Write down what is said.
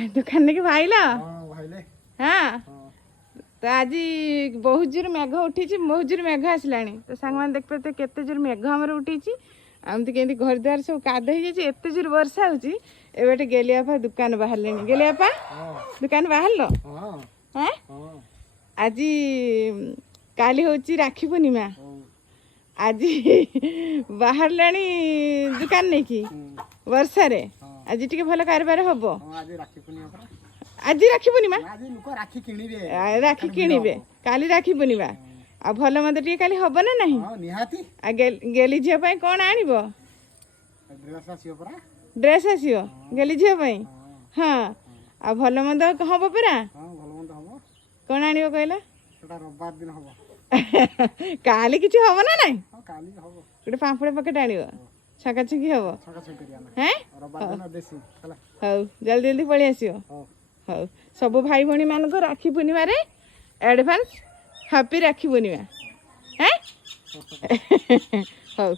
दुकान नहीं भाईल भाईले हाँ तो आज बहुत जोर मेघ उठी बहुत जोर मेघ आसला तो सांग मैंने देख पाते केते जोर मेघ आमर उठी आमती केमती घर द्वार सब काद हो जाए एत जोर वर्षा होटे गेलियापा दुकान बाहर गेलियापा दुकान बाहर लो हाँ आज काली हूँ राखी पूर्णिमा आज बाहर लाणी दुकान नहीं कि वर्षा रे आज टी भल कारबार हम आज राखी पूर्णिमा राखी किणवे काली राखी पूर्णिमा आ भल मत टे काली हम ना ना गेली झील कौन आनब ड्रेस आसो गेली झील हाँ आ भल मंद हम परा कौन आन कहला काली किसी हम ना ना गोटे पापड़ पकेट आण छका छुकी हम हाँ हौ जल्दी जल्दी पलि आसो हौ सब भाई भौणी मान राखी पूर्णिमा एडभांस हैप्पी राखी पूर्णिमा हाँ हौ